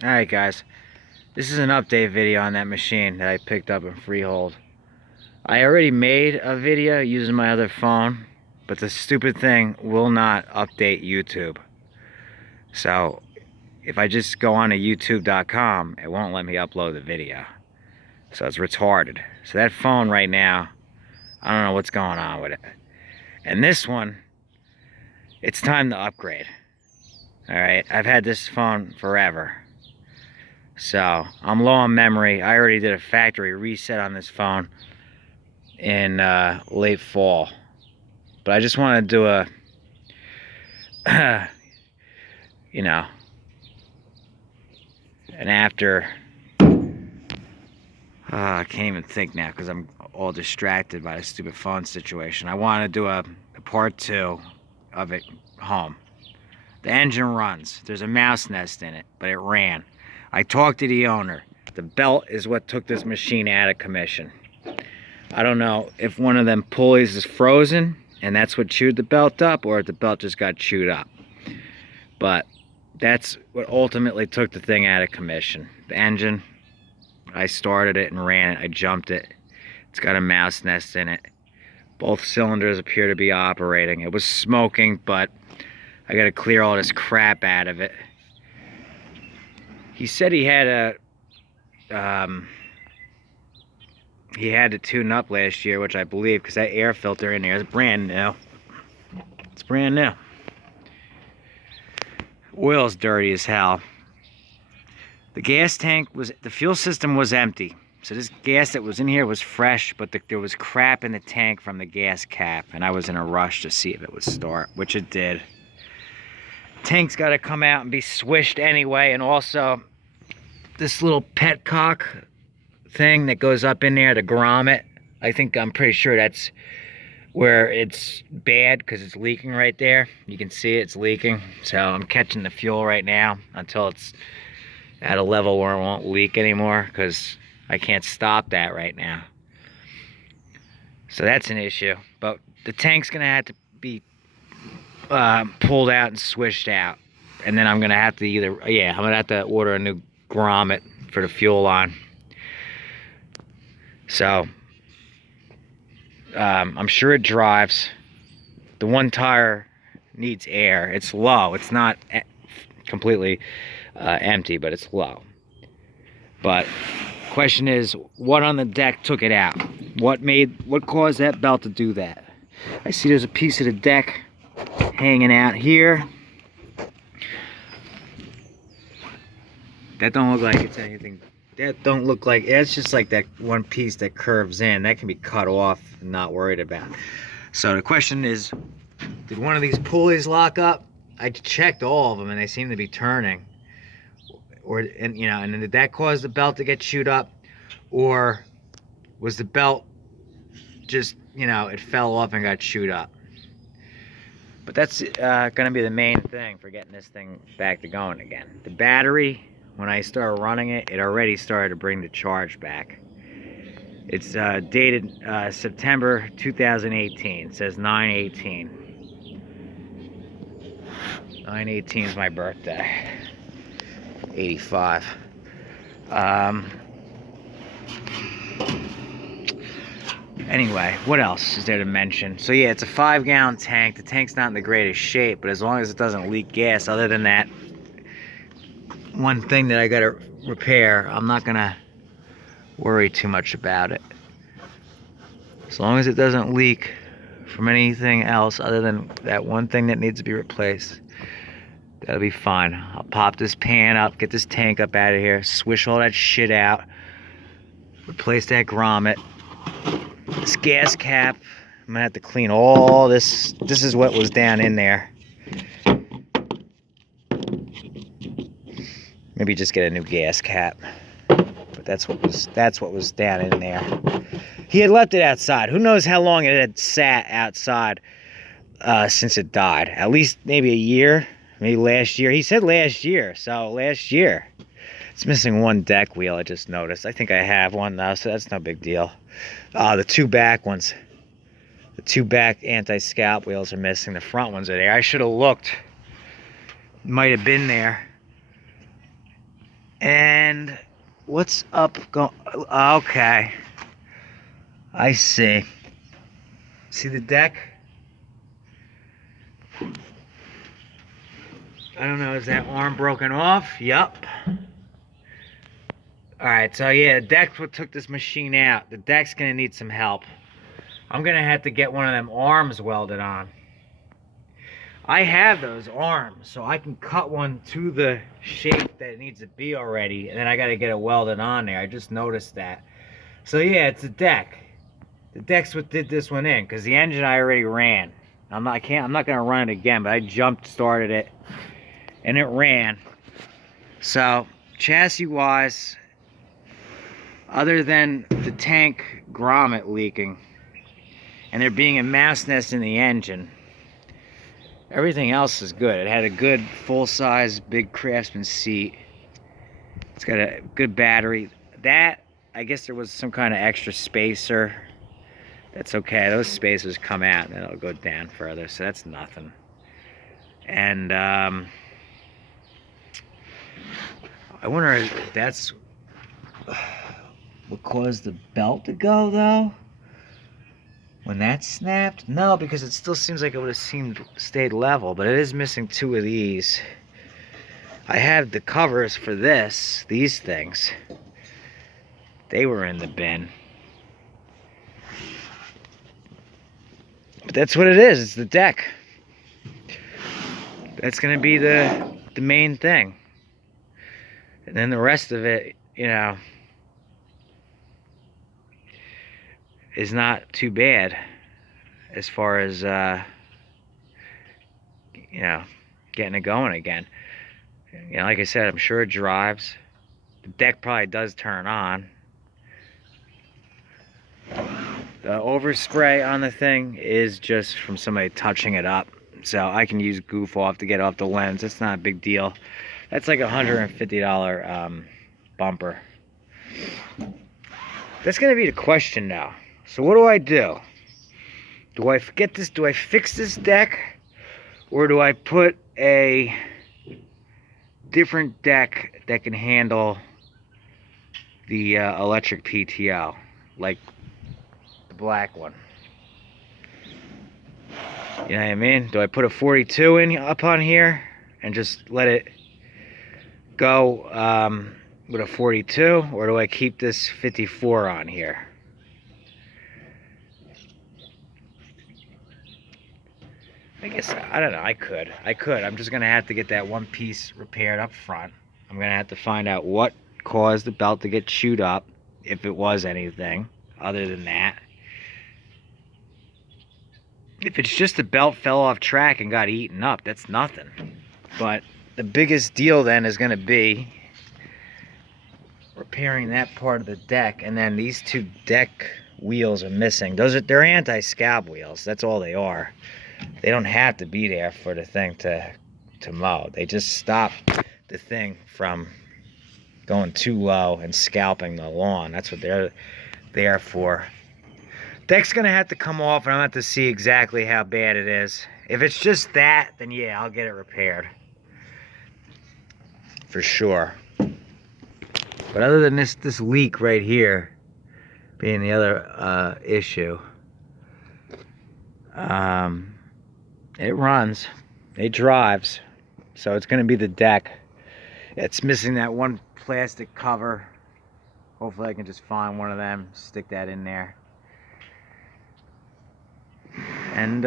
Alright guys, this is an update video on that machine that I picked up in Freehold. I already made a video using my other phone, but the stupid thing will not update YouTube. So if I just go on to youtube.com, it won't let me upload the video. So it's retarded. So that phone right now, I don't know what's going on with it. And this one, it's time to upgrade. Alright, I've had this phone forever. So I'm low on memory. I already did a factory reset on this phone in late fall, but I just want to do a you know, an after I can't even think now because I'm all distracted by the stupid phone situation. I want to do a part 2 of it home. The engine runs. There's a mouse nest in it, but it ran. I talked to the owner. The belt is what took this machine out of commission. I don't know if one of them pulleys is frozen and that's what chewed the belt up, or if the belt just got chewed up. But that's what ultimately took the thing out of commission. The engine, I started it and ran it. I jumped it. It's got a mouse nest in it. Both cylinders appear to be operating. It was smoking, but I got to clear all this crap out of it. He said he had to tune up last year, which I believe, because that air filter in there is brand new. It's brand new. Oil's dirty as hell. The gas tank the fuel system was empty. So this gas that was in here was fresh, but there was crap in the tank from the gas cap, and I was in a rush to see if it would start, which it did. Tank's got to come out and be swished anyway, and also this little petcock thing that goes up in there, the grommet, I'm pretty sure that's where it's bad because it's leaking right there. You can see it's leaking. So I'm catching the fuel right now until it's at a level where it won't leak anymore, because I can't stop that right now. So that's an issue. But the tank's gonna have to be pulled out and swished out, and then I'm gonna have to I'm gonna have to order a new grommet for the fuel line. So I'm sure it drives. The one tire needs air. It's low. It's not completely empty, but it's low. But question is, what on the deck took it out? What caused that belt to do that? I see there's a piece of the deck hanging out here. That don't look like it's anything. That don't look like, it's just like that one piece that curves in. That can be cut off and not worried about. So the question is, did one of these pulleys lock up? I checked all of them and they seem to be turning. And did that cause the belt to get chewed up? Or was the belt just, it fell off and got chewed up? But that's gonna be the main thing for getting this thing back to going again. The battery, when I started running it, it already started to bring the charge back. It's dated September 2018. It says 9/18. 9/18 is my birthday. 85. Anyway, what else is there to mention? So yeah, it's a 5-gallon tank. The tank's not in the greatest shape, but as long as it doesn't leak gas, other than that one thing that I gotta repair, I'm not gonna worry too much about it. As long as it doesn't leak from anything else other than that one thing that needs to be replaced, that'll be fine. I'll pop this pan up, get this tank up out of here, swish all that shit out, replace that grommet. This gas cap, I'm gonna have to clean all this. This is what was down in there. Maybe just get a new gas cap. But that's what was down in there. He had left it outside. Who knows how long it had sat outside since it died? At least maybe a year, maybe last year. He said last year, so last year. It's missing one deck wheel, I just noticed. I think I have one though, so that's no big deal. The two back ones. The two back anti-scalp wheels are missing. The front ones are there. I should have looked. Might have been there. And what's up? Okay, I see. See the deck? I don't know, is that arm broken off? Yup. Alright, so yeah, the deck's what took this machine out. The deck's gonna need some help. I'm gonna have to get one of them arms welded on. I have those arms, so I can cut one to the shape that it needs to be already, and then I gotta get it welded on there. I just noticed that. So yeah, it's the deck. The deck's what did this one in, because the engine I already ran. I'm not gonna run it again, but I started it, and it ran. So chassis wise, other than the tank grommet leaking and there being a mouse nest in the engine, everything else is good. It had a good full-size big Craftsman seat. It's got a good battery. That, I guess there was some kind of extra spacer. That's okay. Those spacers come out and then it'll go down further, so that's nothing. And I wonder if that's what caused the belt to go, though? When that snapped? No, because it still seems like it would have stayed level, but it is missing two of these. I have the covers for these things. They were in the bin. But that's what it is, it's the deck. That's gonna be the main thing. And then the rest of it, you know, is not too bad as far as you know, getting it going again. You know, like I said, I'm sure it drives. The deck probably does turn on. The overspray on the thing is just from somebody touching it up, so I can use goof off to get off the lens. It's not a big deal. That's like a $150 bumper. That's gonna be the question now. So what do I do? Do I forget this? Do I fix this deck? Or do I put a different deck that can handle the electric PTO? Like the black one. You know what I mean? Do I put a 42 in up on here and just let it go with a 42? Or do I keep this 54 on here? I guess, I don't know, I could. I'm just going to have to get that one piece repaired up front. I'm going to have to find out what caused the belt to get chewed up, if it was anything other than that. If it's just the belt fell off track and got eaten up, that's nothing. But the biggest deal then is going to be repairing that part of the deck, and then these two deck wheels are missing. They're anti-scab wheels. That's all they are. They don't have to be there for the thing to mow. They just stop the thing from going too low and scalping the lawn. That's what they're there for. Deck's gonna have to come off, and I'm gonna have to see exactly how bad it is. If it's just that, then yeah, I'll get it repaired for sure. But other than this leak right here being the other issue, it runs, it drives, so it's gonna be the deck. It's missing that one plastic cover. Hopefully I can just find one of them, stick that in there, and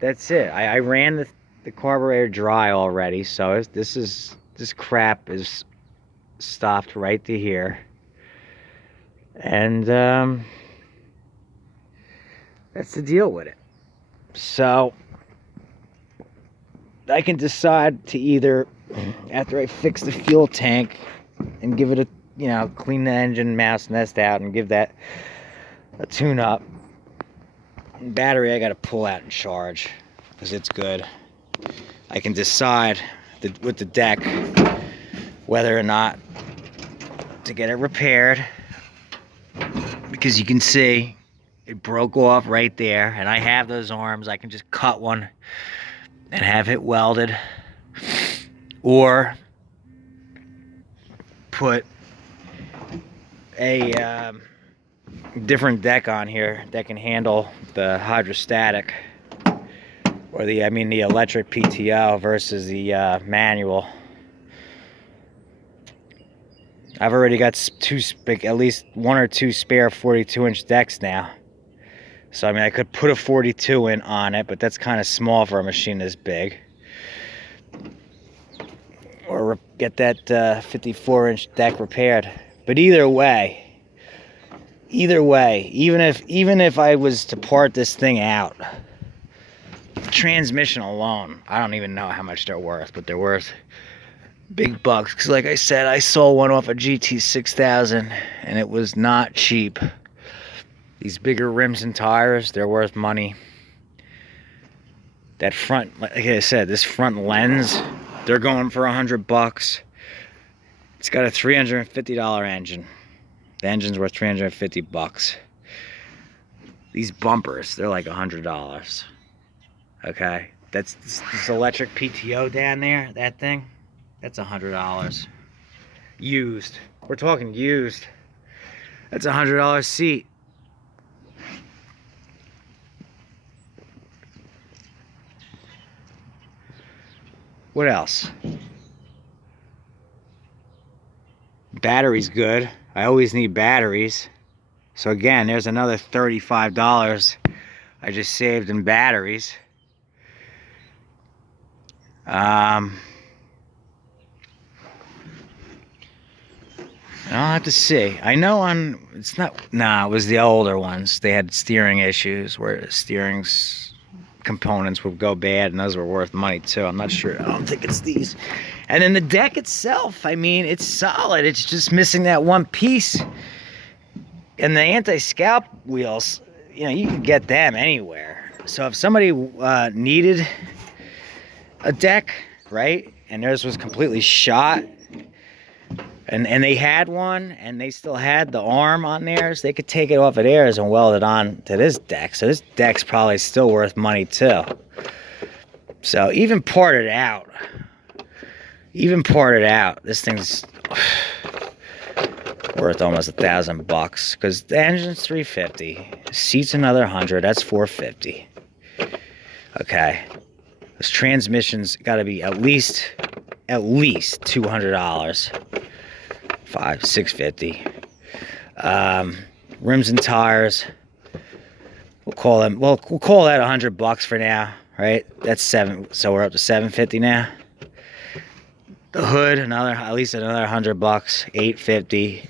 that's it. I ran the carburetor dry already, so this crap is stopped right to here, and that's the deal with it. So I can decide to either, after I fix the fuel tank and give it a, you know, clean the engine mouse nest out and give that a tune up. Battery I gotta pull out and charge because it's good. I can decide with the deck whether or not to get it repaired, because you can see it broke off right there, and I have those arms. I can just cut one and have it welded, or put a different deck on here that can handle the hydrostatic, or the electric PTO versus the manual. I've already got at least one or two spare 42-inch decks now. So I could put a 42 in on it, but that's kind of small for a machine this big. Or get that 54-inch deck repaired. But either way, even if I was to part this thing out, transmission alone, I don't even know how much they're worth, but they're worth big bucks. Because like I said, I sold one off a GT5000 and it was not cheap. These bigger rims and tires, they're worth money. That front, like I said, this front lens, they're going for $100. It's got a $350 engine. The engine's worth $350. These bumpers, they're like $100. Okay, that's this electric PTO down there, that thing, that's $100. Used. We're talking used. That's a $100 seat. What else? Battery's good. I always need batteries. So again, there's another $35 I just saved in batteries. I'll have to see. I know it was the older ones. They had steering issues where steering's components would go bad, and those were worth money too. I'm not sure. I don't think it's these. And then the deck itself, it's solid. It's just missing that one piece. And the anti-scalp wheels, you can get them anywhere. So if somebody needed a deck, right, and theirs was completely shot, and they had one, and they still had the arm on theirs, they could take it off of theirs and weld it on to this deck. So this deck's probably still worth money too. So even parted out, this thing's worth almost $1,000, because the engine's $350, seat's another $100, that's $450. Okay, this transmission's got to be at least $200. $650. Rims and tires, we'll call that $100 for now, right? That's so we're up to $750 now. The hood, at least another $100, $850.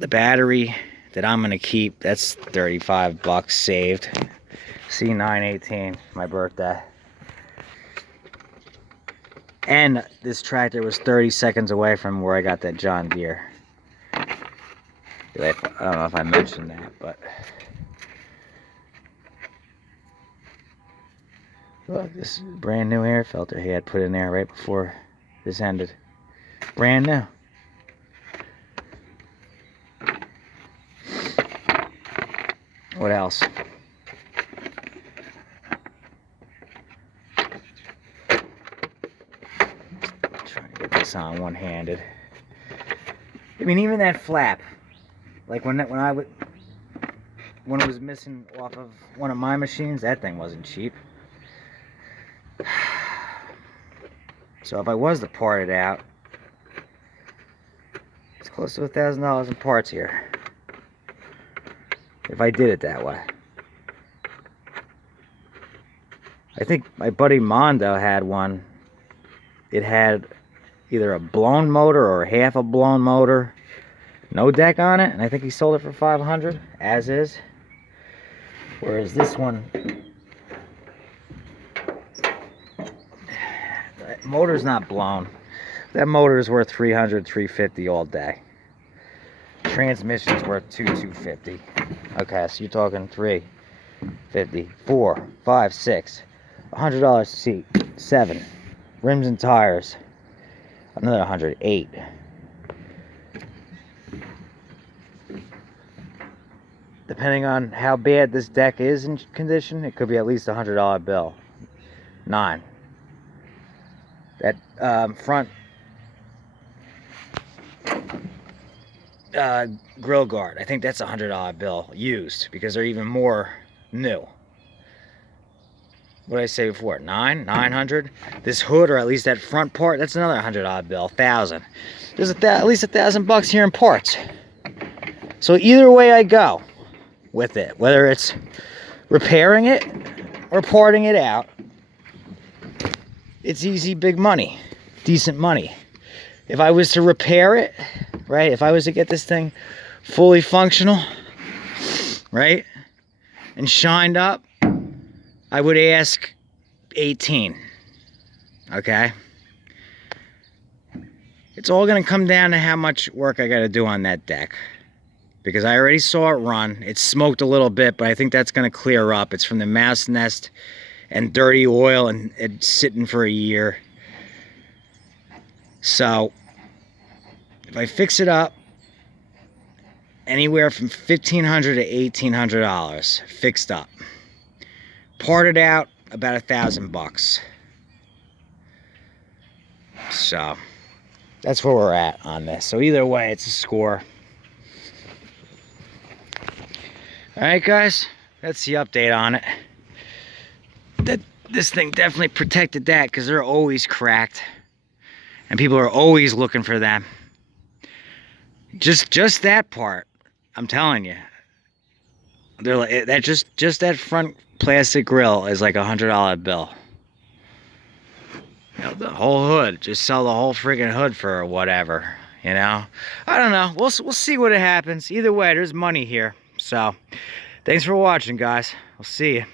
The battery that I'm gonna keep, that's $35 saved. C918, my birthday. And this tractor was 30 seconds away from where I got that John Deere. I don't know if I mentioned that, but look, this is brand new air filter he had put in there right before this ended. Brand new. What else? On one-handed. Even that flap, like when it was missing off of one of my machines, that thing wasn't cheap. So if I was to part it out, it's close to $1,000 in parts here. If I did it that way. I think my buddy Mondo had one. It had either a blown motor or half a blown motor, no deck on it, and I think he sold it for $500 as is. Whereas this one, that motor's not blown. That motor is worth $300, $350 all day. Transmission's worth $250. Okay, so you're talking $350, $4, $5, $6, $100 seat, $7. Rims and tires, another $108. Depending on how bad this deck is in condition, it could be at least a $100 bill. $9. That front grill guard, I think that's a $100 bill used, because they're even more new. What did I say before? 900. This hood, or at least that front part, that's another $100 bill. 1,000. There's at least $1,000 here in parts. So either way I go with it, whether it's repairing it or parting it out, it's easy, big money, decent money. If I was to repair it, right, if I was to get this thing fully functional, right, and shined up, I would ask 18, okay? It's all gonna come down to how much work I gotta do on that deck, because I already saw it run. It smoked a little bit, but I think that's gonna clear up. It's from the mouse nest and dirty oil, and it's sitting for a year. So if I fix it up, anywhere from $1,500 to $1,800 fixed up. Parted out, about $1,000. So that's where we're at on this. So either way, it's a score. All right, guys, that's the update on it. This thing definitely protected that, because they're always cracked, and people are always looking for them. Just that part, I'm telling you, they're like that. Just that front plastic grill is like a $100 bill. You know, the whole hood, just sell the whole friggin' hood for whatever. You know, I don't know. We'll see what happens. Either way, there's money here. So, thanks for watching, guys. We'll see you.